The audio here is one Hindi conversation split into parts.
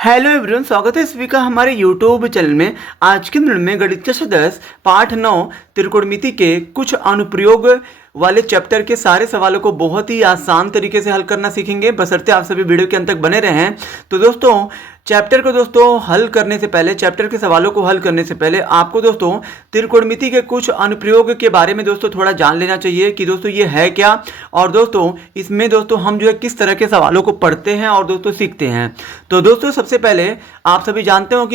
हेलो एवरीवन, स्वागत है सभी का हमारे यूट्यूब चैनल में। आज के दिन में गणित कक्षा 10 पाठ 9 त्रिकोणमिति के कुछ अनुप्रयोग वाले चैप्टर के सारे सवालों को बहुत ही आसान तरीके से हल करना सीखेंगे, बशर्ते आप सभी वीडियो के अंत तक बने रहें। तो दोस्तों चैप्टर को हल करने से पहले, चैप्टर के सवालों को हल करने से पहले आपको दोस्तों त्रिकोणमिति के कुछ अनुप्रयोग के बारे में दोस्तों थोड़ा जान लेना चाहिए कि दोस्तों ये है क्या, और दोस्तों इसमें दोस्तों हम किस तरह के सवालों को पढ़ते हैं और दोस्तों सीखते हैं। तो दोस्तों सबसे पहले आप सभी जानते हो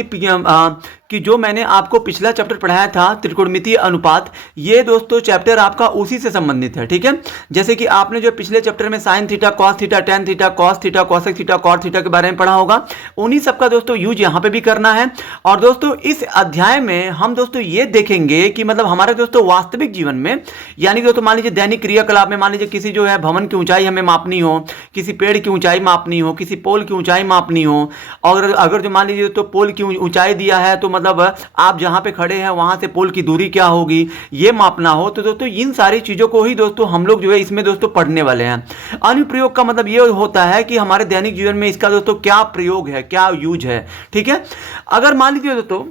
कि जो मैंने आपको पिछला चैप्टर पढ़ाया था त्रिकोणमितीय अनुपात, ये दोस्तों चैप्टर आपका उसी से संबंधित है। ठीक है, जैसे कि आपने जो पिछले चैप्टर में sine theta, cos theta, tan theta, cos theta, cosec theta, cot theta के बारे में पढ़ा होगा, उन्हीं सबका दोस्तों यूज यहाँ पे भी करना है। और दोस्तों इस अध्याय में हम दोस्तों ये देखेंगे कि मतलब हमारे दोस्तों वास्तविक जीवन में, यानी दोस्तों मान लीजिए दैनिक क्रियाकलाप में, मान लीजिए किसी भवन की ऊंचाई हमें मापनी हो, किसी पेड़ की ऊंचाई मापनी हो, किसी पोल की ऊंचाई मापनी हो, और अगर जो मान लीजिए तो पोल की ऊंचाई दिया है तो मतलब आप जहां पे खड़े हैं वहां से पोल की दूरी क्या होगी ये मापना हो, तो दोस्तों इन सारी चीजों को ही दोस्तों हम लोग इसमें दोस्तों पढ़ने वाले हैं। अनुप्रयोग का मतलब ये होता है कि हमारे दैनिक जीवन में इसका दोस्तों क्या प्रयोग है, क्या यूज है। ठीक है, अगर मान लीजिए दोस्तों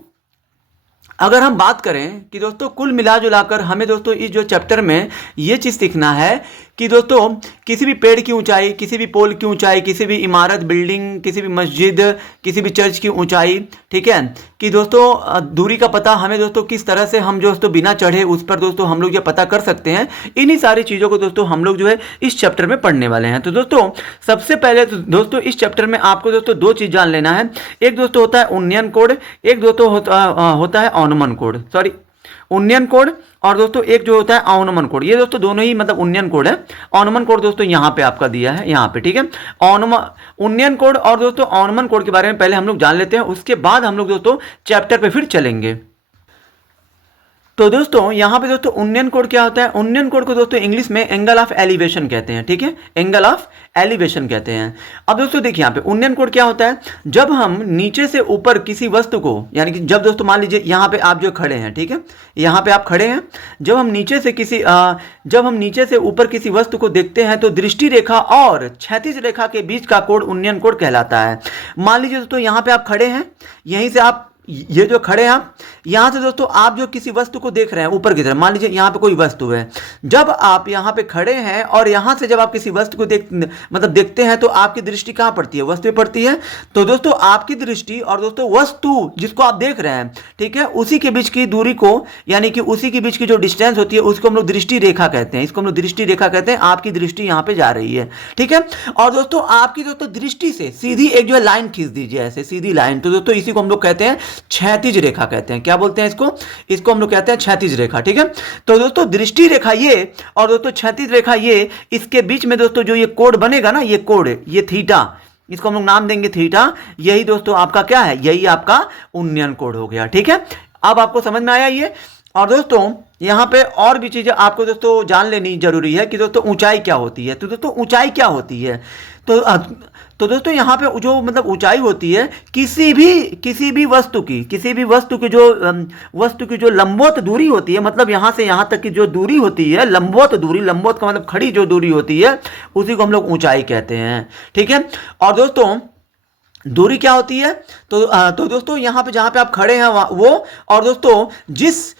अगर हम बात करें कि दोस्तों कुल मिला जुलाकर हमें दोस्तों इस चैप्टर में ये चीज़ सीखना है कि दोस्तों किसी भी पेड़ की ऊंचाई, किसी भी पोल की ऊंचाई, किसी भी इमारत, बिल्डिंग, किसी भी मस्जिद, किसी भी चर्च की ऊंचाई, ठीक है, कि दोस्तों दूरी का पता हमें दोस्तों किस तरह से हम दोस्तों बिना चढ़े उस पर दोस्तों हम लोग ये पता कर सकते हैं। इन्हीं सारी चीज़ों को दोस्तों हम लोग इस चैप्टर में पढ़ने वाले हैं। तो दोस्तों सबसे पहले तो दोस्तों इस चैप्टर में आपको दोस्तों दो चीज़ जान लेना है। एक दोस्तों होता है उन्नयन कोड, एक दोस्तों होता है अवनमन कोड, सॉरी उन्नयन कोड, और दोस्तों एक जो होता है अवनमन कोड। ये दोस्तों दोनों ही मतलब उन्नयन कोड है। अवनमन कोड दोस्तों यहाँ पे आपका दिया है, यहाँ पे, ठीक है। उन्नयन कोड और दोस्तों अवनमन कोड के बारे में पहले हम लोग जान लेते हैं, उसके बाद हम लोग दोस्तों चैप्टर पे फिर चलेंगे। तो दोस्तों यहाँ पे दोस्तों उन्नयन कोड क्या होता है? उन्नयन कोड को दोस्तों इंग्लिश में एंगल ऑफ एलिवेशन कहते हैं। ठीक है, एंगल ऑफ एलिवेशन कहते हैं। अब दोस्तों देखिए यहाँ पे उन्नयन कोड क्या होता है, जब हम नीचे से ऊपर किसी वस्तु को, यानी कि जब दोस्तों मान लीजिए यहाँ पे आप खड़े हैं, ठीक है, यहाँ पे आप खड़े हैं, जब हम नीचे से ऊपर किसी वस्तु को देखते हैं तो दृष्टि रेखा और क्षैतिज रेखा के बीच का कोड उन्नयन कोड कहलाता है। मान लीजिए दोस्तों यहाँ पे आप खड़े हैं, यहीं से आप ये जो खड़े हैं आप, यहाँ से दोस्तों आप किसी वस्तु को देख रहे हैं ऊपर की तरफ, मान लीजिए यहाँ पे कोई वस्तु है, जब आप यहाँ पे खड़े हैं और यहाँ से जब आप किसी वस्तु को देखते हैं तो आपकी दृष्टि कहाँ पड़ती है? वस्तु पे पड़ती है। तो दोस्तों आपकी दृष्टि और दोस्तों वस्तु जिसको आप देख रहे हैं, ठीक है, उसी के बीच की दूरी को, यानी कि उसी के बीच की जो डिस्टेंस होती है उसको हम लोग दृष्टि रेखा कहते हैं। इसको हम लोग दृष्टि रेखा कहते हैं। आपकी दृष्टि यहाँ पे जा रही है, ठीक है, और दोस्तों आपकी दोस्तों दृष्टि से सीधी एक लाइन खींच दीजिए, ऐसे सीधी लाइन, तो दोस्तों इसी को हम लोग कहते हैं क्षैतिज रेखा कहते हैं। क्या बोलते हैं इसको हम लोग कहते हैं क्षैतिज रेखा। ठीक है, तो दोस्तों दृष्टि रेखा ये और दोस्तों क्षैतिज रेखा ये, इसके बीच में दोस्तों जो ये कोड बनेगा ना, ये कोड, ये थीटा, इसको हम लोग नाम देंगे थीटा। यही दोस्तों आपका क्या है? यही आपका उन्नयन कोड हो गया। ठीक है, अब आपको समझ में आया ये। और दोस्तों यहाँ पे और भी चीजें आपको दोस्तों जान लेनी जरूरी है कि दोस्तों ऊंचाई क्या होती है। तो दोस्तों ऊंचाई क्या होती है? तो दोस्तों यहाँ पे जो मतलब ऊंचाई होती है किसी भी वस्तु की जो लंबवत दूरी होती है, मतलब यहाँ से यहाँ तक की जो दूरी होती है, लंबवत का मतलब खड़ी जो दूरी होती है, उसी को हम लोग ऊंचाई कहते हैं। ठीक है, और दोस्तों दूरी क्या होती है? तो दोस्तों यहाँ पे जहाँ पे आप खड़े हैं वो, और दोस्तों जिस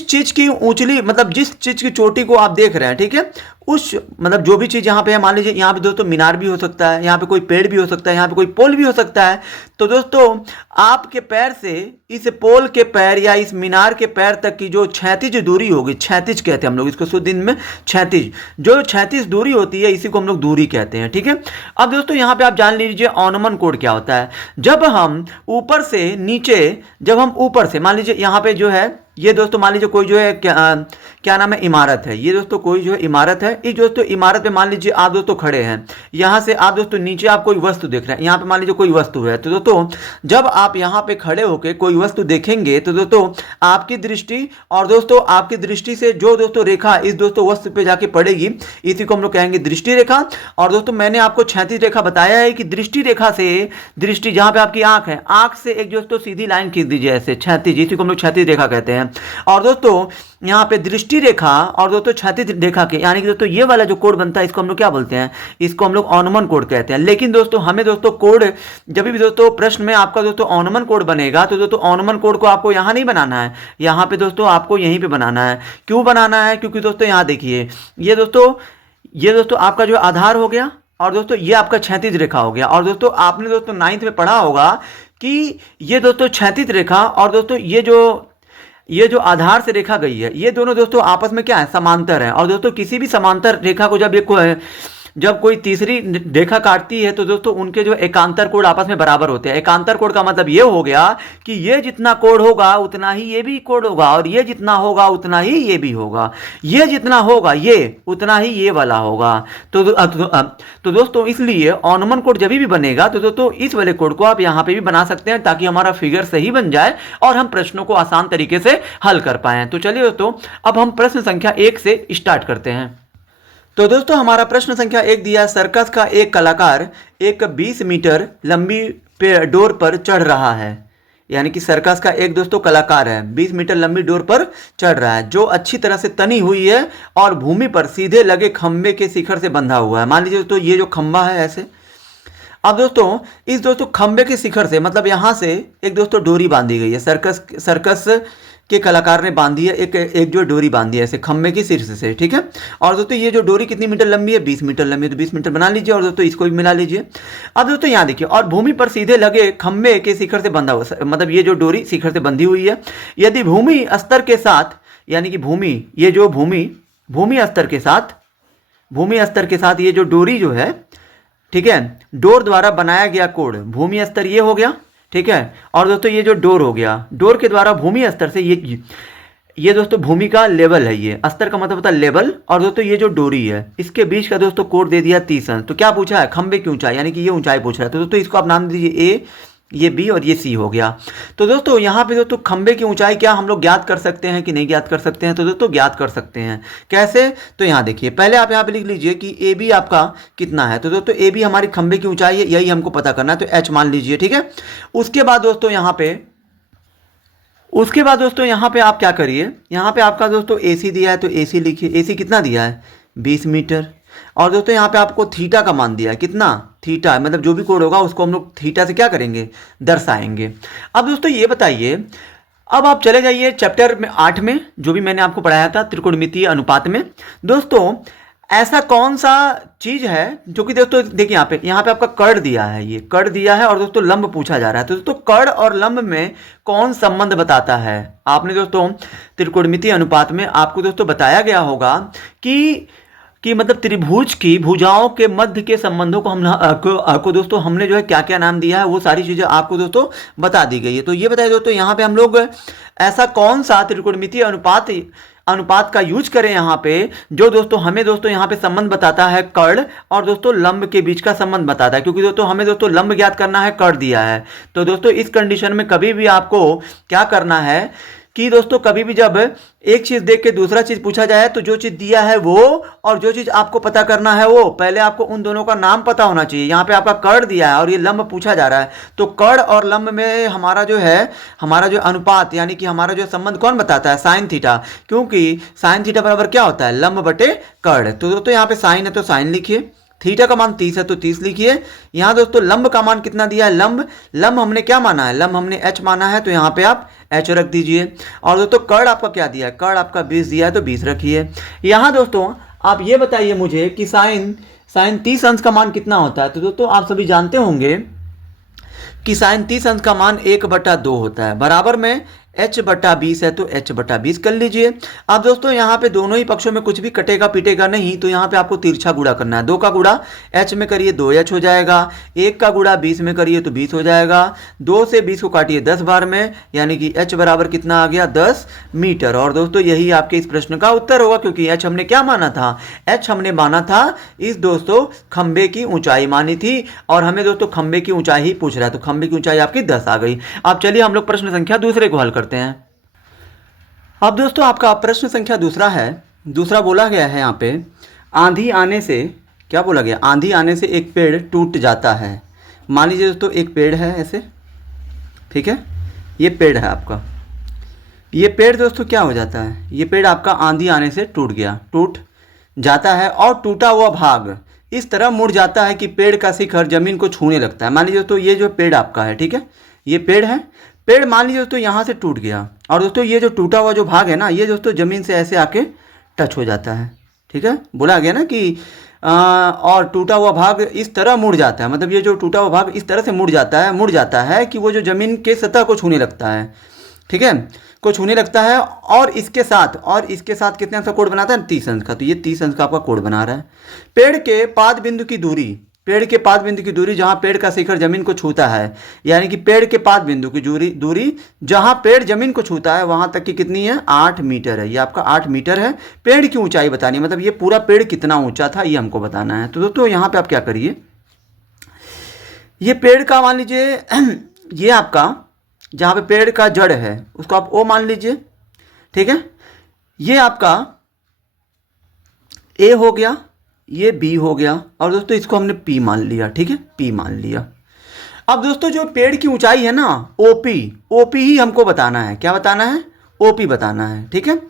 चीज की ऊंचली, मतलब जिस चीज की चोटी को आप देख रहे हैं, ठीक है, उस मतलब जो भी चीज यहाँ पे है, मान लीजिए यहाँ पे दोस्तों मीनार भी हो सकता है, यहाँ पे कोई पेड़ भी हो सकता है, यहाँ पे कोई पोल भी हो सकता है। तो दोस्तों आपके पैर से इस पोल के पैर या इस मीनार के पैर तक की जो क्षैतिज दूरी होगी, क्षैतिज कहते हैं हम लोग इसको शुद्ध हिंदी में, क्षैतिज, जो क्षैतिज दूरी होती है इसी को हम लोग दूरी कहते हैं। ठीक है, अब दोस्तों यहाँ पे आप जान लीजिए अवनमन कोड क्या होता है। जब हम ऊपर से मान लीजिए यहाँ पे ये दोस्तों मान लीजिए कोई क्या नाम है, इमारत है, ये दोस्तों कोई इमारत है, इस दोस्तों इमारत पे मान लीजिए आप दोस्तों खड़े हैं, यहाँ से आप दोस्तों नीचे आप कोई वस्तु देख रहे हैं, यहाँ पे मान लीजिए कोई वस्तु है। तो दोस्तों जब आप यहाँ पे खड़े होकर कोई वस्तु देखेंगे तो दोस्तों आपकी दृष्टि और दोस्तों आपकी दृष्टि से जो दोस्तों रेखा इस दोस्तों वस्तु पे जाके पड़ेगी, इसी को हम लोग कहेंगे दृष्टि रेखा। और दोस्तों मैंने आपको क्षैतिज रेखा बताया है कि दृष्टि रेखा से, दृष्टि जहाँ पे आपकी आंख है, आंख से एक दोस्तों सीधी लाइन खींच दीजिए ऐसे क्षैतिज, इसी को हम लोग क्षैतिज रेखा कहते हैं। हैं। और दोस्तों यहाँ पे दृष्टि रेखा और दोस्तों क्षैतिज रेखा के यानी कि दोस्तों ये वाला जो कोड बनता है इसको हम लोग क्या बोलते हैं, इसको हम लोग ऑनमन कोड कहते हैं। लेकिन दोस्तों हमें दोस्तों कोड जब भी दोस्तों प्रश्न में आपका दोस्तों ऑनमन कोड बनेगा तो दोस्तों ऑनमन कोड को आपको यहाँ नहीं बनाना है, यहाँ पे दोस्तों आपको यहीं पे बनाना है। क्यों बनाना है? क्योंकि दोस्तों यहाँ देखिए ये दोस्तों आपका जो आधार हो गया और दोस्तों ये आपका क्षैतिज रेखा हो गया। और दोस्तों आपने दोस्तों 9th में पढ़ा होगा कि ये दोस्तों क्षैतिज रेखा और दोस्तों ये जो आधार से रेखा गई है ये दोनों दोस्तों आपस में क्या है, समांतर है। और दोस्तों किसी भी समांतर रेखा को जब कोई तीसरी रेखा काटती है तो दोस्तों उनके जो एकांतर कोण आपस में बराबर होते हैं। एकांतर कोण का मतलब ये हो गया कि ये जितना कोण होगा उतना ही ये भी कोण होगा और ये जितना होगा उतना ही ये भी होगा, ये जितना होगा ये उतना ही ये वाला होगा। तो दोस्तों इसलिए ऑनमन कोड जब भी बनेगा तो दोस्तों इस वाले कोड को आप यहाँ पे भी बना सकते हैं ताकि हमारा फिगर सही बन जाए और हम प्रश्नों को आसान तरीके से हल कर पाए। तो चलिए दोस्तों अब हम प्रश्न संख्या 1 से स्टार्ट करते हैं। तो दोस्तों हमारा प्रश्न संख्या 1 दिया, सर्कस का एक कलाकार एक 20 मीटर लंबी डोर पर चढ़ रहा है। यानी कि सर्कस का एक दोस्तों कलाकार है 20 मीटर लंबी डोर पर चढ़ रहा है जो अच्छी तरह से तनी हुई है और भूमि पर सीधे लगे खंबे के शिखर से बंधा हुआ है। मान लीजिए दोस्तों ये जो खंबा है ऐसे, अब दोस्तों इस दोस्तों खंबे के शिखर से मतलब यहां से एक दोस्तों डोरी बांधी गई है, सर्कस के कलाकार ने बांधी है, एक जो डोरी बांधी है ऐसे खंबे के शीर्ष से, ठीक है। और दोस्तों ये जो डोरी कितनी मीटर लंबी है, 20 मीटर लंबी है, तो 20 मीटर बना लीजिए और दोस्तों इसको भी मिला लीजिए। अब दोस्तों यहाँ देखिए, और भूमि पर सीधे लगे खंबे के शिखर से बंधा हुआ, मतलब ये जो डोरी शिखर से बंधी हुई है। यदि भूमि स्तर के साथ, यानी कि भूमि स्तर के साथ ये जो डोरी जो है, ठीक है, डोर द्वारा बनाया गया कोण, भूमि स्तर ये हो गया, ठीक है। और दोस्तों ये जो डोर हो गया, डोर के द्वारा भूमि स्तर से ये दोस्तों भूमि का लेवल है, ये स्तर का मतलब होता है लेवल। और दोस्तों ये जो डोरी है इसके बीच का दोस्तों कोण दे दिया 30 अंश। तो क्या पूछा है, खंबे की ऊंचाई, यानी कि ये ऊंचाई पूछ रहा है। तो दोस्तों इसको आप नाम दीजिए ए, ये बी और ये सी हो गया। तो दोस्तों यहाँ पे दोस्तों खंबे की ऊंचाई क्या हम लोग ज्ञात कर सकते हैं कि नहीं ज्ञात कर सकते हैं? तो दोस्तों ज्ञात कर सकते हैं। कैसे? तो यहाँ देखिए, पहले आप यहाँ पे लिख लीजिए कि ए बी आपका कितना है। तो दोस्तों ए बी हमारी खंबे की ऊंचाई है, यही हमको पता करना है, तो एच मान लीजिए, ठीक है। उसके बाद दोस्तों यहाँ पे आप क्या करिए, यहाँ पे आपका दोस्तों ए सी दिया है तो ए सी लिखिए। ए सी कितना दिया है, 20 मीटर। और दोस्तों यहाँ पे आपको थीटा का मान दिया है, कितना, थीटा, मतलब जो भी कोण होगा उसको हम लोग थीटा से क्या करेंगे, दर्शाएंगे। अब दोस्तों ये बताइए, अब आप चले जाइए चैप्टर में 8 में, जो भी मैंने आपको पढ़ाया था त्रिकोणमितीय अनुपात में। दोस्तों ऐसा कौन सा चीज है जो कि दोस्तों देखिए यहाँ पे आपका कर्ण दिया है, ये कर्ण दिया है और दोस्तों लंब पूछा जा रहा है। तो दोस्तों कर्ण और लंब में कौन संबंध बताता है? आपने दोस्तों त्रिकोणमितीय अनुपात में आपको दोस्तों बताया गया होगा कि मतलब त्रिभुज की भुजाओं के मध्य के संबंधों को आपको दोस्तों हमने जो है क्या क्या नाम दिया है वो सारी चीजें आपको दोस्तों बता दी गई है। तो ये बताइए दोस्तों, यहाँ पे हम लोग ऐसा कौन सा त्रिकोणमितीय अनुपात का यूज करें यहाँ पे जो दोस्तों हमें दोस्तों यहाँ पे संबंध बताता है कर्ण और दोस्तों लंब के बीच का संबंध बताता है। क्योंकि दोस्तों हमें दोस्तों लंब ज्ञात करना है, कर्ण दिया है। तो दोस्तों इस कंडीशन में कभी भी आपको क्या करना है कि दोस्तों कभी भी जब एक चीज देख के दूसरा चीज पूछा जाए तो जो चीज दिया है वो और जो चीज आपको पता करना है वो, पहले आपको उन दोनों का नाम पता होना चाहिए। यहाँ पे आपका कर्ण दिया है और ये लंब पूछा जा रहा है, तो कर्ण और लंब में हमारा जो अनुपात यानी कि हमारा जो संबंध कौन बताता है, साइन थीटा। क्योंकि साइन थीटा बराबर क्या होता है, लंब बटे कर्ण। तो दोस्तों यहाँ पे साइन है तो साइन लिखिए, थीटा का मान 30 है तो 30 लिखिए। यहाँ दोस्तों लंब का मान कितना दिया है, लंब हमने क्या माना है, लंब हमने h माना है, तो यहाँ पे आप h रख दीजिए। और दोस्तों कर्ण आपका क्या दिया है, कर्ण आपका 20 दिया है तो 20 रखिए। यहाँ दोस्तों आप ये बताइए मुझे कि साइन 30 अंश का मान कितना होता है? तो दोस्तों आप सभी जानते होंगे कि साइन 30 अंश का मान 1/2 होता है, बराबर में h/20 है तो h/20 कर लीजिए। अब दोस्तों यहाँ पे दोनों ही पक्षों में कुछ भी कटेगा पीटेगा नहीं, तो यहाँ पे आपको तिरछा गुणा करना है। 2 का गुणा h में करिए 2h हो जाएगा, 1 का गुणा 20 में करिए तो 20 हो जाएगा। 2 से 20 को काटिए 10 बार में, यानी कि h बराबर कितना आ गया, 10 मीटर। और दोस्तों यही आपके इस प्रश्न का उत्तर होगा, क्योंकि h हमने क्या माना था, h हमने माना था इस दोस्तों खंबे की ऊंचाई मानी थी और हमें दोस्तों खंबे की ऊंचाई ही पूछ रहा है, तो खंबे की ऊंचाई आपकी 10 आ गई। अब चलिए हम लोग प्रश्न संख्या दूसरे को हल करते हैं। अब दोस्तों आपका प्रश्न संख्या दूसरा है, दूसरा बोला गया है यहाँ पे, आंधी आने से, क्या बोला गया, आंधी आने से एक पेड़ टूट जाता है। मान लीजिए दोस्तों एक पेड़ है ऐसे, ठीक है, ये पेड़ है आपका, ये पेड़ दोस्तों क्या हो जाता है, ये पेड़ आपका आंधी आने से टूट जाता है और टूटा हुआ भाग इस तरह मुड़ जाता है कि पेड़ का शिखर जमीन को छूने लगता है। मान लीजिए दोस्तों ये जो पेड़ आपका है, ठीक है, ये पेड़ है, पेड़ मान लीजिए दोस्तों यहाँ से टूट गया और दोस्तों ये जो टूटा हुआ जो भाग है ना, ये दोस्तों ज़मीन से ऐसे आके टच हो जाता है, ठीक है। बोला गया ना कि और टूटा हुआ भाग इस तरह मुड़ जाता है, मतलब ये जो टूटा हुआ भाग इस तरह से मुड़ जाता है कि वो जो ज़मीन के सतह को छूने लगता है, ठीक है, को छूने लगता है। और इसके साथ कितने अंश का कोड बनाता है, 30 अंश का। तो ये 30 अंश का आपका कोड बना रहा है। पेड़ के पाद बिंदु की दूरी जहां पेड़ का शिखर जमीन को छूता है, यानी कि पेड़ के पाद बिंदु की दूरी जहां पेड़ जमीन को छूता है वहां तक की कितनी है, 8 मीटर है। ये आपका 8 मीटर है। पेड़ की ऊंचाई बतानी है, मतलब ये पूरा पेड़ कितना ऊंचा था ये हमको बताना है। तो दोस्तों यहाँ पे आप क्या करिए, ये पेड़ का मान लीजिए ये आपका जहाँ पे पेड़ का जड़ है उसको आप ओ मान लीजिए, ठीक है। ये आपका ए हो गया, ये बी हो गया और दोस्तों इसको हमने पी मान लिया, ठीक है, पी मान लिया। अब दोस्तों जो पेड़ की ऊंचाई है ना, ओपी ही हमको बताना है। क्या बताना है, ओपी बताना है, ठीक है।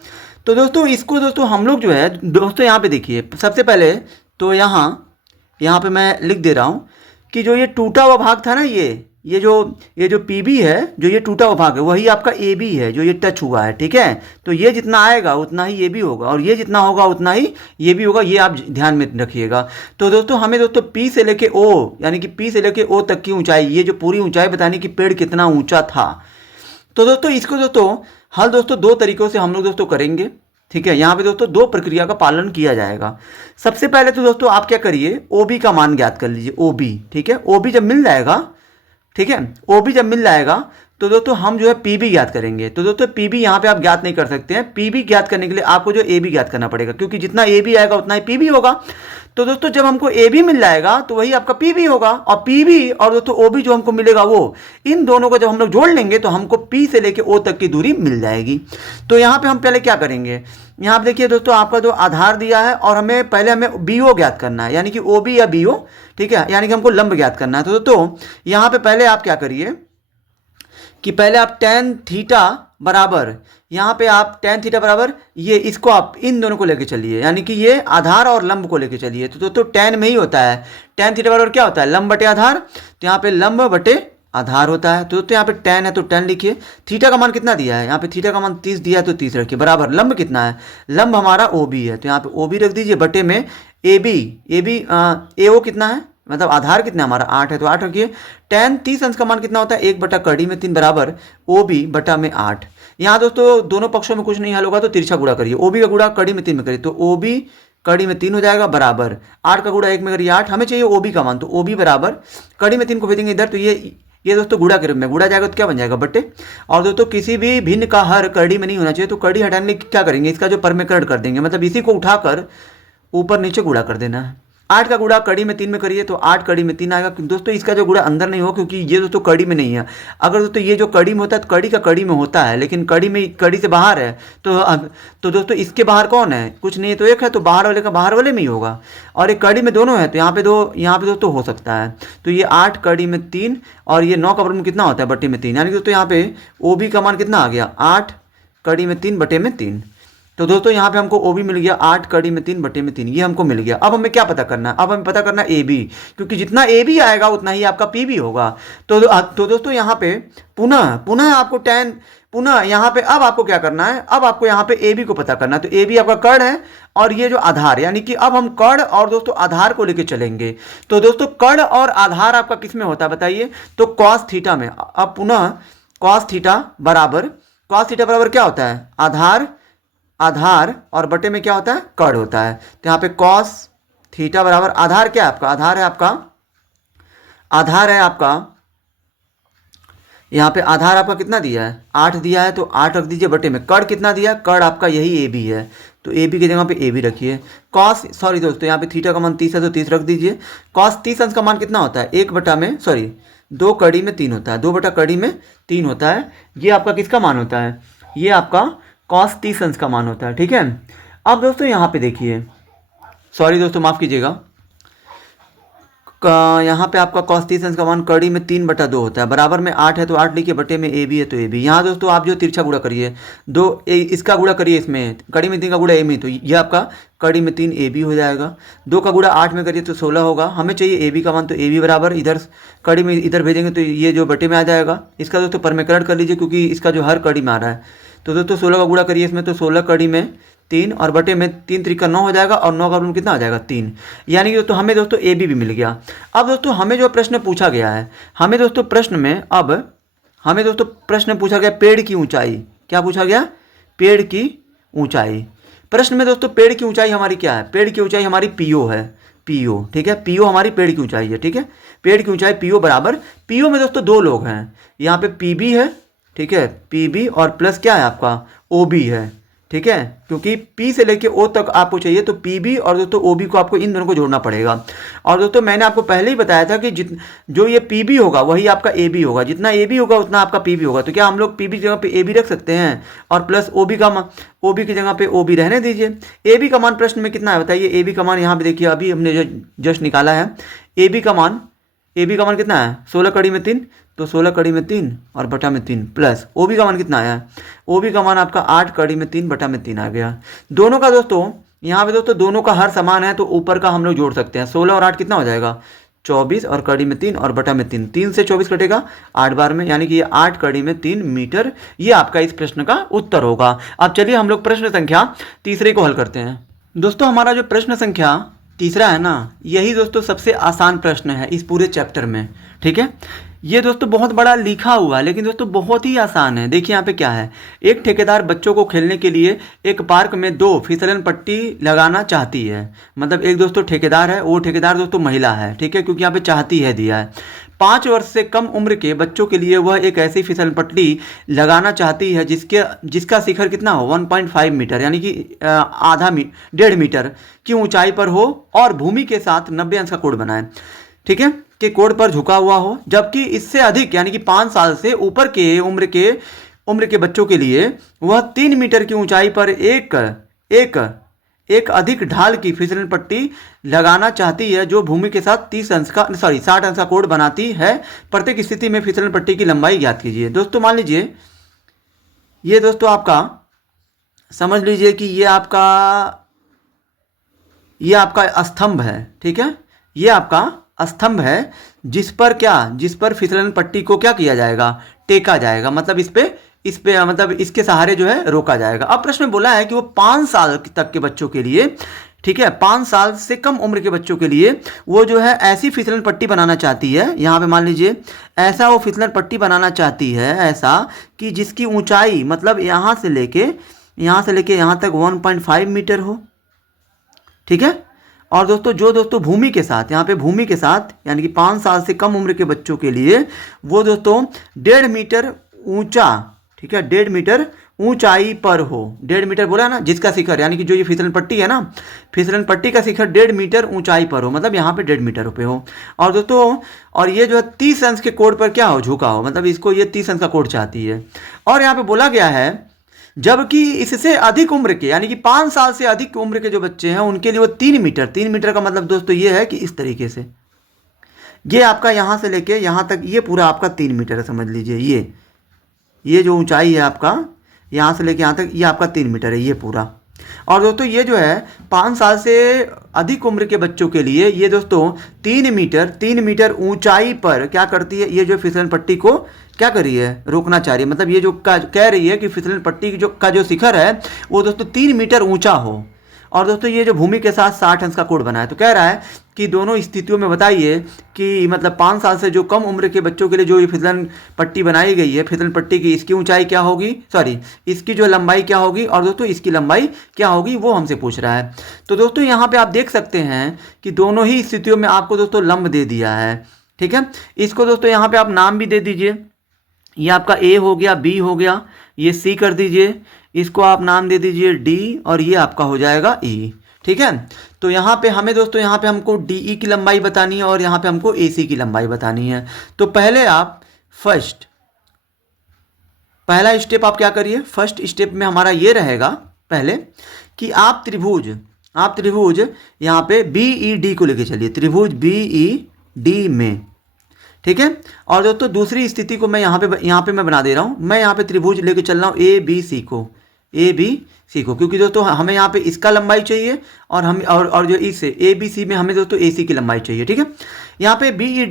तो दोस्तों इसको दोस्तों हम लोग जो है दोस्तों यहाँ पे देखिए, सबसे पहले तो यहाँ पे मैं लिख दे रहा हूँ कि जो ये टूटा हुआ भाग था ना, ये जो पी बी है, जो ये टूटा हुआ भाग है वही आपका ए बी है, जो ये टच हुआ है, ठीक है। तो ये जितना आएगा उतना ही ये भी होगा और ये जितना होगा उतना ही ये भी होगा, ये आप ध्यान में रखिएगा। तो दोस्तों हमें दोस्तों पी से लेके ओ, यानी कि पी से लेके ओ तक की ऊंचाई, ये जो पूरी ऊंचाई बतानी कि पेड़ कितना ऊंचा था। तो दोस्तों इसको दोस्तों हल दोस्तों 2 तरीकों से हम लोग दोस्तों करेंगे, ठीक है। यहाँ पे दोस्तों 2 प्रक्रिया का पालन किया जाएगा। सबसे पहले तो दोस्तों आप क्या करिए, ओबी का मान ज्ञात कर लीजिए, ओबी, ठीक है। ओबी जब मिल जाएगा, ठीक है, ओबी जब मिल जाएगा तो दोस्तों हम जो है पीबी ज्ञात करेंगे। तो दोस्तों पीबी यहाँ पे आप ज्ञात नहीं कर सकते हैं। पीबी ज्ञात करने के लिए आपको जो ए बी ज्ञात करना पड़ेगा, क्योंकि जितना ए बी आएगा उतना ही पीबी होगा। तो दोस्तों जब हमको ए बी मिल जाएगा तो वही आपका पीबी होगा, और पीबी और दोस्तों ओबी जो हमको मिलेगा वो, इन दोनों को जब हम लोग जोड़ लेंगे तो हमको पी से लेके ओ तक की दूरी मिल जाएगी। तो यहाँ पे हम पहले क्या करेंगे, यहाँ पे देखिए दोस्तों आपका जो आधार दिया है और हमें बी ओ ज्ञात करना है, यानी कि ओ बी या बी ओ, ठीक है, यानी कि हमको लंब ज्ञात करना है। तो दोस्तों यहाँ पे पहले आप क्या करिए कि पहले आप टेन थीटा बराबर, यहाँ पे आप टेन थीटा बराबर ये, इसको आप इन दोनों को लेके चलिए, यानी कि ये आधार और लंब को लेके चलिए। तो दोस्तों टेन में ही होता है, टेन थीटा बराबर क्या होता है, लंब बटे आधार। तो यहाँ पे लंब बटे आधार होता है। तो दोस्तों यहाँ पे टेन है तो टेन लिखिए। थीटा का मान कितना दिया है, यहाँ पे थीटा का मान 30 दिया है तो 30 रखिए, बराबर लंब कितना है, लंब हमारा ओ बी है, तो यहाँ पे ओ बी रख दीजिए, बटे में ए बी ए ओ कितना है, मतलब आधार कितना है हमारा 8 है तो 8 रखिए। टेन 30 अंश का मान कितना होता है, 1 बटा कड़ी में 3 बराबर ओ बी बटा में 8। यहाँ दोस्तों दोनों पक्षों में कुछ नहीं हल होगा तो तिरछा गुणा करिए, ओ बी का गुणा कड़ी में 3 में करिए तो ओ बी कड़ी में 3 हो जाएगा बराबर 8 का गुणा 1 में करिए 8। हमें चाहिए ओ बी का मान, तो ओ बी बराबर कड़ी में 3 को भेजेंगे इधर, तो ये दोस्तों गुणा के रूप में गुणा जाएगा तो क्या बन जाएगा, बट्टे। और दोस्तों किसी भी भिन्न का हर कड़ी में नहीं होना चाहिए, तो कड़ी हटाने के क्या करेंगे, इसका जो परमेकरण कर देंगे, मतलब इसी को उठाकर ऊपर नीचे गुणा कर देना है। 8 का गुणा कड़ी में 3 में करिए तो 8 कड़ी में 3 आएगा। दोस्तों इसका जो गुणा अंदर नहीं हो, क्योंकि ये दोस्तों कड़ी में नहीं है। अगर दोस्तों ये जो कड़ी में होता है तो कड़ी का कड़ी में होता है, लेकिन कड़ी से बाहर है, तो दोस्तों इसके बाहर कौन है, कुछ नहीं है, तो एक है, तो बाहर वाले का बाहर वाले में ही होगा। और एक कड़ी में दोनों है तो यहाँ पे दोस्तों हो सकता है। तो ये 8 कड़ी में 3 और ये 9 का वर्ग में कितना होता है, बटे में 3, यानी कि दोस्तों यहाँ पे ओ बी का मान कितना आ गया, 8 कड़ी में 3 बटे में 3। तो दोस्तों यहाँ पे हमको ओ बी मिल गया 8 कड़ी में 3 बटे में 3, ये हमको मिल गया। अब हमें क्या पता करना है, अब हमें पता करना है ए बी, क्योंकि जितना ए बी आएगा उतना ही आपका पी बी होगा। तो दोस्तों यहाँ पे पुनः आपको पुनः यहाँ पे अब आपको क्या करना है, अब आपको यहाँ पे ए बी को पता करना है। तो ए बी आपका कर्ण है और ये जो आधार, यानी कि अब हम कर्ण और दोस्तों आधार को लेके चलेंगे। तो दोस्तों कर्ण और आधार आपका किस में होता है बताइए, तो कॉस थीटा में। अब पुनः कॉस थीटा बराबर क्या होता है, आधार और बटे में क्या होता है, कर्ण होता है। तो यहाँ पे कॉस थीटा बराबर आधार क्या है आपका, आधार है आपका यहाँ पे आधार आपका कितना दिया है, 8 दिया है, तो 8 रख दीजिए, बटे में कर्ण कितना दिया है, कर्ण आपका यही ए बी है, तो ए बी की जगह पे ए बी रखिए। सॉरी दोस्तों यहाँ पे थीटा का मान 30 है तो 30 रख दीजिए। कॉस 30 अंश का मान कितना होता है, 2 कड़ी में 3 होता है, 2 बटा कड़ी में 3 होता है। ये आपका किसका मान होता है, ये आपका कॉस 30 अंश का मान होता है, ठीक है। अब दोस्तों यहाँ पे देखिए, सॉरी दोस्तों माफ़ कीजिएगा, यहाँ पे आपका cos 30 अंश का मान कड़ी में 3/2 होता है, बराबर में 8 है तो 8 लिखिए, बटे में AB है तो AB। यहाँ दोस्तों आप जो तिरछा गुणा करिए, इसका गुणा करिए इसमें, कड़ी में 3 का गुणा ए में, तो ये आपका कड़ी में 3 AB हो जाएगा। 2 का गुणा 8 में करिए तो 16 होगा। हमें चाहिए AB का मान, तो AB बराबर इधर कड़ी में इधर भेजेंगे तो ये जो बटे में आ जाएगा। इसका दोस्तों परमीकरण कर लीजिए, क्योंकि इसका जो हर कड़ी में आ रहा है। तो दोस्तों 16 का गुणा करिए इसमें, तो 16 कड़ी में 3 और बटे में 3 त्रिका 9 हो जाएगा, और 9 का गुण कितना आ जाएगा 3। यानी कि दोस्तों हमें दोस्तों ए बी भी मिल गया। अब दोस्तों हमें जो प्रश्न पूछा गया है, हमें दोस्तों प्रश्न पूछा गया पेड़ की ऊंचाई। क्या पूछा गया? पेड़ की ऊंचाई। प्रश्न में दोस्तों पेड़ की ऊंचाई हमारी क्या है? पेड़ की ऊंचाई हमारी पीओ है, पीओ। ठीक है, पीओ हमारी पेड़ की ऊंचाई है। ठीक है, पेड़ की ऊंचाई पीओ बराबर, पीओ में दोस्तों 2 लोग हैं, यहाँ पे पीबी है, ठीक है, पीबी और प्लस क्या है आपका ओबी है। ठीक है, क्योंकि P से लेके O तक आपको चाहिए, तो PB और दोस्तों OB को आपको इन दोनों को जोड़ना पड़ेगा। और दोस्तों मैंने आपको पहले ही बताया था कि जो ये PB होगा वही आपका AB होगा, जितना AB होगा उतना आपका PB होगा। तो क्या हम लोग PB की जगह पे AB रख सकते हैं और प्लस OB की जगह पे OB रहने दीजिए। AB का मान प्रश्न में कितना है बताइए? AB का मान यहाँ पे देखिए, अभी हमने जो जस्ट निकाला है, AB का मान कितना है? 16 कड़ी में 3, तो 16 कड़ी में 3 और बटा में 3, प्लस OB का मान कितना आया? OB का मान आपका 8 कड़ी में 3 बटा में 3 आ गया। दोनों का दोस्तों यहाँ पे दोस्तों दोनों का हर समान है, तो ऊपर का हम लोग जोड़ सकते हैं। 16 और 8 कितना हो जाएगा? 24 और कड़ी में 3 और बटा में 3, 3 से 24 कटेगा 8 बार में, यानी कि ये 8 कड़ी में 3 मीटर। ये आपका इस प्रश्न का उत्तर होगा। अब चलिए हम लोग प्रश्न संख्या तीसरे को हल करते हैं। दोस्तों हमारा जो प्रश्न संख्या तीसरा है ना, यही दोस्तों सबसे आसान प्रश्न है इस पूरे चैप्टर में। ठीक है, ये दोस्तों बहुत बड़ा लिखा हुआ है, लेकिन दोस्तों बहुत ही आसान है। देखिए यहाँ पे क्या है, एक ठेकेदार बच्चों को खेलने के लिए एक पार्क में 2 फिसलन पट्टी लगाना चाहती है। मतलब एक दोस्तों ठेकेदार है, वो ठेकेदार दोस्तों महिला है। ठीक है, क्योंकि यहाँ पे चाहती है दिया है। 5 वर्ष से कम उम्र के बच्चों के लिए वह एक ऐसी फिसल पट्टी लगाना चाहती है जिसका शिखर कितना हो? 1.5 मीटर, यानी कि 1.5 मीटर की ऊंचाई पर हो और भूमि के साथ 90 अंश का कोण बनाए। ठीक है, के कोण पर झुका हुआ हो, जबकि इससे अधिक यानी कि 5 साल से ऊपर के उम्र के बच्चों के लिए वह 3 मीटर की ऊंचाई पर एक अधिक ढाल की फिसलन पट्टी लगाना चाहती है, जो भूमि के साथ 60 अंश का कोण बनाती है। प्रत्येक स्थिति में फिसलन पट्टी की लंबाई ज्ञात कीजिए। दोस्तों मान लीजिए ये दोस्तों आपका समझ लीजिए कि ये आपका स्तंभ है। ठीक है, ये आपका स्तंभ है जिस पर फिसलन पट्टी को क्या किया जाएगा? टेका जाएगा। मतलब इस पे मतलब इसके सहारे जो है रोका जाएगा। अब प्रश्न में बोला है कि वो 5 साल तक के बच्चों के लिए, ठीक है, 5 साल से कम उम्र के बच्चों के लिए वो जो है ऐसी फिसलन पट्टी बनाना चाहती है। यहाँ पे मान लीजिए ऐसा वो फिसलन पट्टी बनाना चाहती है, ऐसा कि जिसकी ऊंचाई मतलब यहाँ से लेके यहाँ तक 1.5 मीटर हो। ठीक है, और दोस्तों भूमि के साथ, यहाँ पे भूमि के साथ यानी कि 5 साल से कम उम्र के बच्चों के लिए वो दोस्तों 1.5 मीटर ऊंचा, ठीक है, 1.5 मीटर ऊंचाई पर हो। 1.5 मीटर बोला ना, जिसका शिखर यानी कि जो ये फिसलन पट्टी है ना, फिसलन पट्टी का शिखर 1.5 मीटर ऊंचाई पर हो, मतलब यहाँ पे 1.5 मीटर पे हो। और दोस्तों और ये जो है 30 अंश के कोण पर क्या हो? झुका हो। मतलब इसको ये 30 अंश का कोण चाहती है। और यहाँ पे बोला गया है जबकि इससे अधिक उम्र के यानी कि 5 साल से अधिक उम्र के जो बच्चे हैं उनके लिए वो 3 मीटर का मतलब दोस्तों ये है कि इस तरीके से ये आपका यहाँ से लेके यहाँ तक ये पूरा आपका 3 मीटर है। समझ लीजिए ये जो ऊंचाई है आपका यहाँ से लेके यहाँ तक ये आपका 3 मीटर है ये पूरा। और दोस्तों ये जो है 5 साल से अधिक उम्र के बच्चों के लिए ये दोस्तों 3 मीटर ऊंचाई पर क्या करती है? ये जो फिसलन पट्टी को क्या कर रही है? रोकना चाह रही है। मतलब ये जो कह रही है कि फिसलन पट्टी का जो शिखर है वो दोस्तों 3 मीटर ऊंचा हो। और दोस्तों ये जो भूमि के साथ 60 अंश का कोण बनाए, तो कह रहा है कि दोनों स्थितियों में बताइए कि मतलब 5 साल से जो कम उम्र के बच्चों के लिए जो ये फिसलन पट्टी बनाई गई है, फिसलन पट्टी की इसकी ऊंचाई क्या होगी, इसकी जो लंबाई क्या होगी, और दोस्तों इसकी लंबाई क्या होगी, वो हमसे पूछ रहा है। तो दोस्तों यहाँ पे आप देख सकते हैं कि दोनों ही स्थितियों में आपको दोस्तों लंब दे दिया है। ठीक है, इसको दोस्तों यहाँ पे आप नाम भी दे दीजिए। ये आपका ए हो गया, बी हो गया, ये सी कर दीजिए, इसको आप नाम दे दीजिए डी, और ये आपका हो जाएगा ई। ठीक है, तो यहाँ पे हमें दोस्तों यहाँ पे हमको डी ई की लंबाई बतानी है और यहाँ पे हमको ए सी की लंबाई बतानी है। तो पहले आप पहला स्टेप आप क्या करिए? फर्स्ट स्टेप में हमारा ये रहेगा पहले कि आप त्रिभुज यहाँ पे बी ई डी को लेके चलिए। त्रिभुज बी ई डी में, ठीक है। और दोस्तों दूसरी स्थिति को मैं यहाँ पे मैं बना दे रहा हूँ। मैं यहाँ पे त्रिभुज लेके चल रहा हूँ ए बी सी को, ए बी सी को, क्योंकि दोस्तों हमें यहाँ पे इसका लंबाई चाहिए और हम और जो इससे ए बी सी में हमें दोस्तों ए सी की लंबाई चाहिए, ठीक है। यहाँ पे बी ई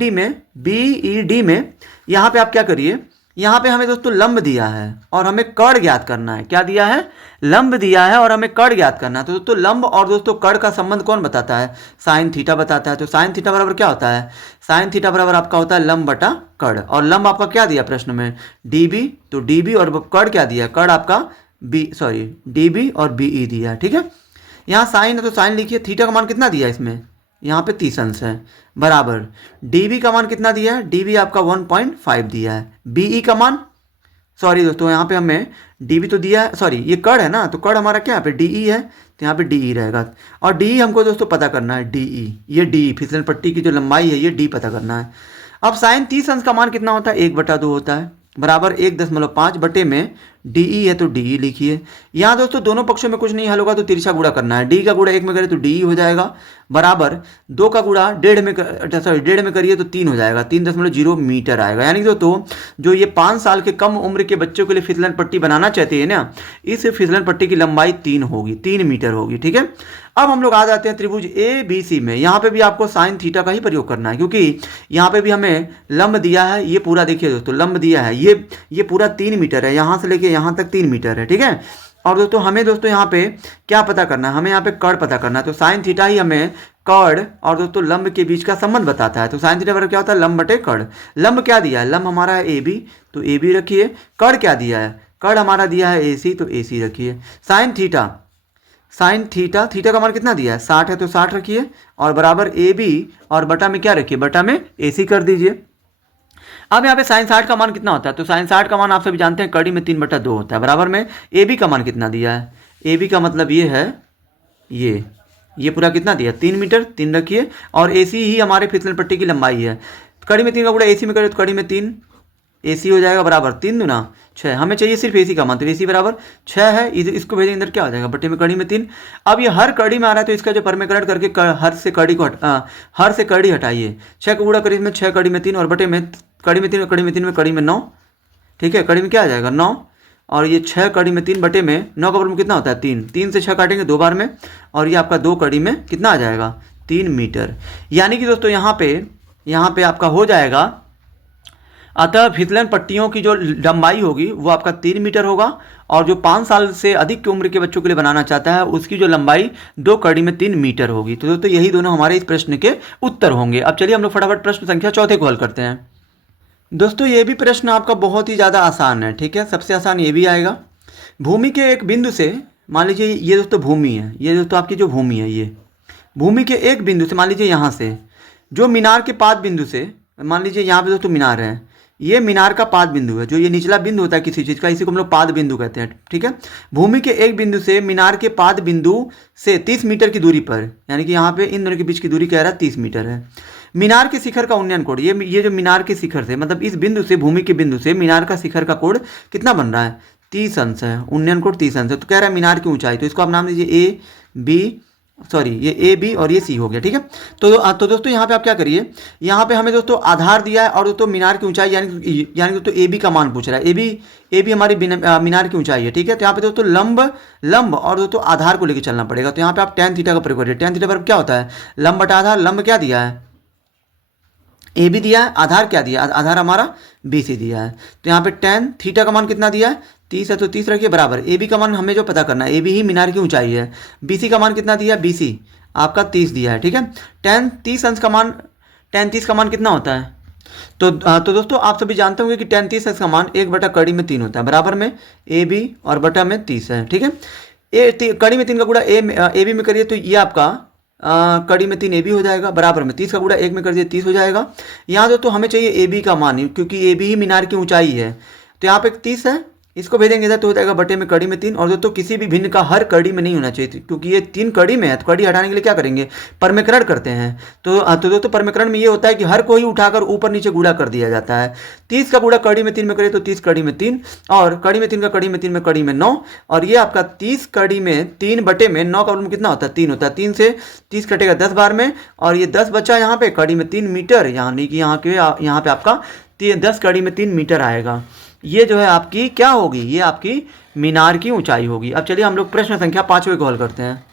डी में यहाँ पे आप क्या करिए, यहाँ पे हमें दोस्तों लंब दिया है और हमें कर्ण ज्ञात करना है। क्या दिया है? लंब दिया है और हमें कर्ण ज्ञात करना है। तो दोस्तों लंब और दोस्तों कर्ण का संबंध कौन बताता है? साइन थीटा बताता है। तो साइन थीटा बराबर क्या होता है? साइन थीटा बराबर आपका होता है लंब बटा कर्ण। और लंब आपका क्या दिया प्रश्न में? D B. तो डी बी और कर्ण क्या दिया? कर्ण आपका डी बी और बी ई दिया है, ठीक है। यहाँ साइन है तो साइन लिखिए। थीटा का मान कितना दिया है इसमें? यहाँ पे 30 अंश है, बराबर डीबी का मान कितना दिया है? डीबी आपका 1.5 दिया है। बीई का मान, सॉरी दोस्तों यहाँ पे हमें डीबी तो दिया है, सॉरी ये कर्ण है ना, तो कर्ण हमारा क्या यहाँ पे डीई है, तो यहाँ पे डीई रहेगा। और डीई हमको दोस्तों पता करना है, डीई ये डी फिसलन पट्टी की जो लंबाई है ये डी पता करना है। अब साइन 30 अंश का मान कितना होता है? 1/2 होता है, बराबर 1.5 बटे में डीई है तो डीई लिखिए। यहाँ दोस्तों दोनों पक्षों में कुछ नहीं हल होगा तो तिरछा गुणा करना है। डी का गुणा 1 में करें तो डीई हो जाएगा, बराबर 2 का गुणा 1.5 में डेढ़ में करिए तो 3 हो जाएगा, 3.0 मीटर आएगा। यानी दोस्तों जो ये 5 साल के कम उम्र के बच्चों के लिए फिसलन पट्टी बनाना चाहते हैं ना, इस फिसलन पट्टी की लंबाई 3 होगी, 3 मीटर होगी, ठीक है। अब हम लोग आ जाते हैं त्रिभुज ए बी सी में। यहाँ पे भी आपको साइन थीटा का ही प्रयोग करना है, क्योंकि यहाँ पे भी हमें लंब दिया है। ये पूरा देखिए दोस्तों लंब दिया है, ये पूरा 3 मीटर है, यहाँ से लेके यहाँ तक 3 मीटर है, ठीक है। और दोस्तों हमें दोस्तों यहाँ पे क्या पता करना है? हमें यहाँ पे कर्ण पता करना है। तो साइन थीटा ही हमें कर्ण और दोस्तों लंब के बीच का संबंध बताता है। तो साइन थीटा बराबर क्या होता है? लंब बटे कर्ण। लंब क्या दिया है? लंब हमारा है ए बी, तो ए बी रखिए। कर्ण क्या दिया है? कर्ण हमारा दिया है ए सी, तो ए सी रखिए। साइन थीटा का मान कितना दिया है? 60 है तो 60 रखिए, और बराबर ए बी और बटा में क्या रखिए? बटा में ए सी कर दीजिए। अब यहाँ पे साइन 60 का मान कितना होता है? तो साइन 60 का मान आप सभी जानते हैं कड़ी में 3/2 होता है, बराबर में ए बी का मान कितना दिया है? ए बी का मतलब ये है, ये पूरा कितना दिया? 3 मीटर, 3 रखिए। और ए सी ही हमारे फिसलन पट्टी की लंबाई है। कड़ी में 3 का गुणा ए सी में करें तो कड़ी में 3 ए सी हो जाएगा, बराबर 3 दूना 6। हमें चाहिए सिर्फ ए सी का मान, तो ए सी बराबर 6 है। इसको भेजेंगे अंदर क्या हो जाएगा? बट्टे में कड़ी में 3। अब ये हर कड़ी में आ रहा है तो इसका जो परमेकरण करके हर से कड़ी हटाइए। 6 का गुणा करिए इसमें 6 कड़ी में 3 और बटे में कड़ी में 3 कड़ी में 3 में कड़ी में 9, ठीक है। कड़ी में क्या आ जाएगा? 9। और ये 6 कड़ी में 3 बटे में 9 का वर्ग कितना होता है? 3। 3 से 6 काटेंगे 2 बार में, और ये आपका 2 कड़ी में कितना आ जाएगा? 3 मीटर। यानी कि दोस्तों यहाँ पे आपका हो जाएगा, अतः फिसलन पट्टियों की जो लंबाई होगी वो आपका 3 मीटर होगा, और जो 5 साल से अधिक की उम्र के बच्चों के लिए बनाना चाहता है उसकी जो लंबाई 2 कड़ी में 3 मीटर होगी। तो दोस्तों यही दोनों हमारे इस प्रश्न के उत्तर होंगे। अब चलिए हम लोग फटाफट प्रश्न संख्या 4 को हल करते हैं। दोस्तों ये भी प्रश्न आपका बहुत ही ज़्यादा आसान है, ठीक है। सबसे आसान ये भी आएगा। भूमि के एक बिंदु से, मान लीजिए ये दोस्तों भूमि है, ये दोस्तों आपकी जो भूमि है, ये भूमि के एक बिंदु से, मान लीजिए यहाँ से, जो मीनार के पाद बिंदु से, मान लीजिए यहाँ पे दोस्तों मीनार है, ये मीनार का पाद बिंदु है, जो ये निचला बिंदु होता है किसी चीज़ का, इसी को हम लोग पाद बिंदु कहते हैं, ठीक है। भूमि के एक बिंदु से मीनार के पाद बिंदु से 30 मीटर की दूरी पर, यानी कि यहाँ पे इन दोनों के बीच की दूरी कह रहा है 30 मीटर है। मीनार के शिखर का उन्नयन कोण, ये जो मीनार के शिखर से, मतलब इस बिंदु से, भूमि के बिंदु से मीनार का शिखर का कोण कितना बन रहा है? 30 अंश है, उन्नयन कोण 30 अंश है। तो कह रहा है मीनार की ऊंचाई, तो इसको आप नाम दीजिए ये ए बी और ये सी हो गया, ठीक है। तो दोस्तों यहाँ पे आप क्या करिए, यहाँ पे हमें दोस्तों आधार दिया है और दोस्तों मीनार की ऊंचाई यानी दोस्तों ए बी का मान पूछ रहा है। ए बी हमारी मीनार की ऊंचाई है, ठीक है। तो यहाँ पे दोस्तों लंब और दोस्तों आधार को लेकर चलना पड़ेगा। तो यहाँ पे आप tan थीटा का प्रयोग करिए। tan थीटा पर क्या होता है? लंब बटा आधार। लंब क्या दिया है? ए बी दिया है। आधार क्या दिया है? आधार हमारा बी सी दिया है। तो यहाँ पे tan थीटा का मान कितना दिया है? 30 है तो 30 रखिए, बराबर ए बी का मान हमें जो पता करना है, ए बी ही मीनार की ऊंचाई है। बी सी का मान कितना दिया है? बी सी आपका 30 दिया है, ठीक है। tan 30 अंश का मान, tan 30 का मान कितना होता है? तो दोस्तों आप सभी जानते होंगे कि tan 30 अंश का मान 1 कड़ी में 3 होता है, बराबर में ए बी और बटा में 30 है, ठीक है। कड़ी में 3 का गुणा ए बी में करिए तो ये आपका कड़ी में 3 ए बी हो जाएगा, बराबर में 30 का गुणा 1 में कर दिए 30 हो जाएगा। यहाँ दोस्तों हमें चाहिए ए बी का मान, क्योंकि ए बी ही मीनार की ऊंचाई है। तो यहाँ पे 30 है, इसको भेजेंगे इधर तो हो जाएगा बटे में कड़ी में 3। और दोस्तों किसी भी भिन्न का हर कड़ी में नहीं होना चाहिए, क्योंकि ये 3 कड़ी में है, तो कड़ी हटाने के लिए क्या करेंगे, परमेकरण करते हैं। तो दोस्तों परमेकरण में ये होता है कि हर को ही उठाकर ऊपर नीचे गुणा कर दिया जाता है। 30 का गुणा कड़ी में 3 में करें तो 30 कड़ी में 3, और कड़ी में 3 का कड़ी में 3 में कड़ी में 9, और ये आपका 30 कड़ी में 3 बटे में 9 का वर्गमूल कितना होता है, 3 होता है। 3 से 30 कटेगा 10 बार में, और ये 10 बचा यहाँ पे कड़ी में 3 मीटर, यानी कि यहाँ पे आपका 10 कड़ी में 3 मीटर आएगा। ये जो है आपकी क्या होगी, ये आपकी मीनार की ऊंचाई होगी। अब चलिए हम लोग प्रश्न संख्या 5वें को हल करते हैं।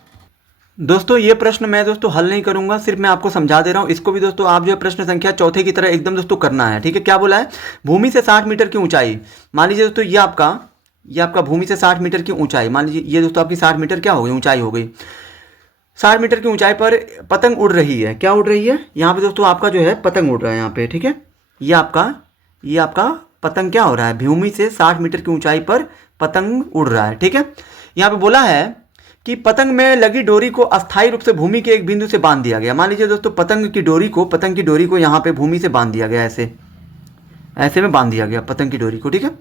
दोस्तों ये प्रश्न मैं दोस्तों हल नहीं करूंगा, सिर्फ मैं आपको समझा दे रहा हूं। इसको भी दोस्तों आप जो है प्रश्न संख्या 4 की तरह एकदम दोस्तों करना है, ठीक है। क्या बोला है, भूमि से 60 मीटर की ऊंचाई, मान लीजिए दोस्तों ये आपका भूमि से 60 मीटर की ऊंचाई, मान लीजिए ये दोस्तों आपकी 60 मीटर क्या हो गई, ऊंचाई हो गई। 60 मीटर की ऊंचाई पर पतंग उड़ रही है, क्या उड़ रही है, यहाँ पे दोस्तों आपका जो है पतंग उड़ रहा है यहाँ पे, ठीक है। ये आपका पतंग क्या हो रहा है, भूमि से 60 मीटर की ऊंचाई पर पतंग उड़ रहा है, ठीक है। यहाँ पे बोला है कि पतंग में लगी डोरी को अस्थायी रूप से भूमि के एक बिंदु से बांध दिया गया। मान लीजिए दोस्तों पतंग की डोरी को यहाँ पे भूमि से बांध दिया गया, ऐसे में बांध दिया गया पतंग की डोरी को, ठीक है।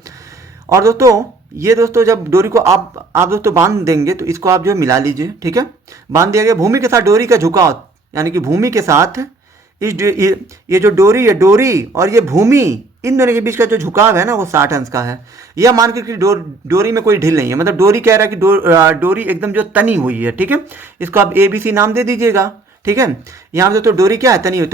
और दोस्तों ये दोस्तों जब डोरी को आप दोस्तों बांध देंगे तो इसको आप जो मिला लीजिए, ठीक है। बांध दिया गया, भूमि के साथ डोरी का झुकाव, यानी कि भूमि के साथ ये जो डोरी और ये भूमि, इन दोनों के बीच का जो झुकाव है ना वो 60 अंश का है। यह मान के कि डोरी में कोई ढील नहीं है, मतलब डोरी कह रहा है कि डोरी एकदम जो तनी हुई है, ठीक है। इसको आप ABC नाम दे दीजिएगा, ठीक है। यहाँ पे तो डोरी क्या है, तनी हुई,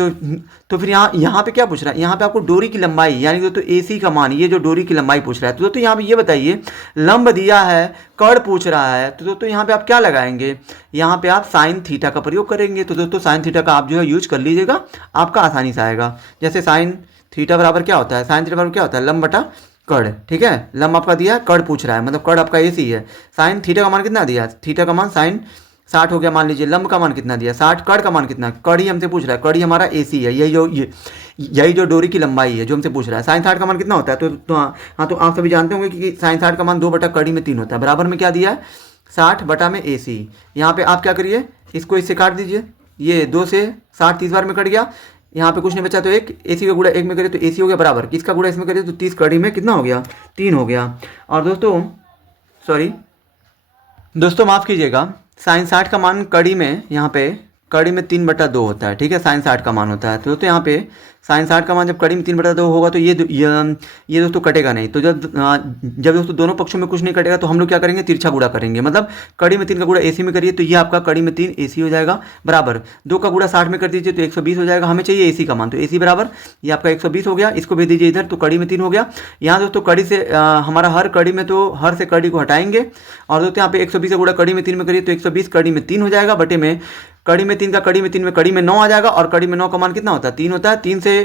तो फिर यहाँ पे क्या पूछ रहा है, यहाँ पे आपको डोरी की लंबाई, यानी दोस्तों AC का मान, ये जो डोरी की लंबाई पूछ रहा है। तो दोस्तों यहाँ पे ये बताइए, लंब दिया है, कड़ पूछ रहा है, तो दोस्तों यहाँ पे आप क्या लगाएंगे, यहाँ पे आप साइन थीटा का प्रयोग करेंगे। तो दोस्तों साइन थीटा का आप जो है यूज कर लीजिएगा, आपका आसानी से आएगा। जैसे साइन थीटा बराबर क्या होता है, साइन थीटा बराबर क्या होता है, लंब बटा कड़, ठीक है। लंब आपका दिया है, कड़ पूछ रहा है, मतलब कड़ आपका AC है। साइन थीटा का मान कितना दिया है, थीटा का मान साइन 60 हो गया मान लीजिए। लंब का मान कितना दिया, 60। कड़ का मान कितना, कड़ ही हमसे पूछ रहा है, कड़ ही हमारा AC है, यही जो डोरी की लंबाई है जो हमसे पूछ रहा है। साइन 60 का मान कितना होता है, तो आप सभी जानते होंगे कि साइन 60 का मान 2 बटा कड़ी में 3 होता है। बराबर में क्या दिया है, 60 बटा में AC। यहाँ पे आप क्या करिए, इसको इससे काट दीजिए, ये 2 से 60 30 बार में कट गया, यहाँ पे कुछ नहीं बचा, तो एक AC का गुणा 1 में करिए तो AC हो गया बराबर, किसका गुणा इसमें करिए तो 30 कड़ी में कितना हो गया, 3 हो गया। और दोस्तों माफ़ कीजिएगा, साइन 60 का मान कड़ी में, यहाँ पे कड़ी में 3 बटा 2 होता है, ठीक है। साइन 60 का मान होता है, तो दोस्तों यहाँ पे साइन 60 का मान जब कड़ी में 3 बटा 2 होगा तो ये दोस्तों कटेगा नहीं। तो जब दोस्तों दोनों पक्षों में कुछ नहीं कटेगा तो हम लोग क्या करेंगे, तिरछा गुणा करेंगे, मतलब कड़ी में 3 का गुणा AC में करिए तो ये आपका कड़ी में 3 AC हो जाएगा, बराबर 2 का गुणा 60 में कर दीजिए तो 120 हो जाएगा। हमें चाहिए AC का मान, तो AC बराबर ये आपका 120 हो गया। इसको भेज दीजिए इधर, तो कड़ी में 3 हो गया। यहाँ दोस्तों कड़ी से हमारा हर कड़ी में, तो हर से कड़ी को हटाएंगे, और दोस्तों यहाँ पे 120 का गुणा कड़ी में 3 में करिए तो 120 कड़ी में 3 हो जाएगा, बटे में कड़ी में 3 का कड़ी में 3 में कड़ी में 9 आ जाएगा। और कड़ी में 9 का मान कितना होता है, 3 होता है। 3 से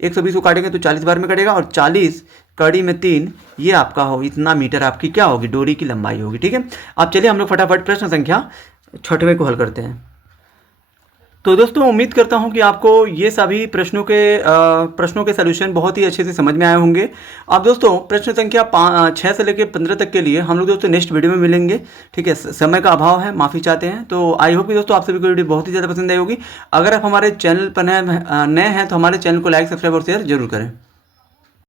120 को काटेंगे तो 40 बार में कटेगा, और 40 कड़ी में 3 ये आपका हो, इतना मीटर आपकी क्या होगी, डोरी की लंबाई होगी, ठीक है। अब चलिए हम लोग फटाफट प्रश्न संख्या 6वें को हल करते हैं। तो दोस्तों उम्मीद करता हूं कि आपको ये सभी प्रश्नों के सलूशन बहुत ही अच्छे से समझ में आए होंगे। अब दोस्तों प्रश्न संख्या 6 से लेकर 15 तक के लिए हम लोग दोस्तों नेक्स्ट वीडियो में मिलेंगे, ठीक है। समय का अभाव है, माफ़ी चाहते हैं। तो आई होप कि दोस्तों आप सभी को वीडियो बहुत ही ज़्यादा पसंद आई होगी। अगर आप हमारे चैनल पर नए हैं तो हमारे चैनल को लाइक, सब्सक्राइब और शेयर जरूर करें।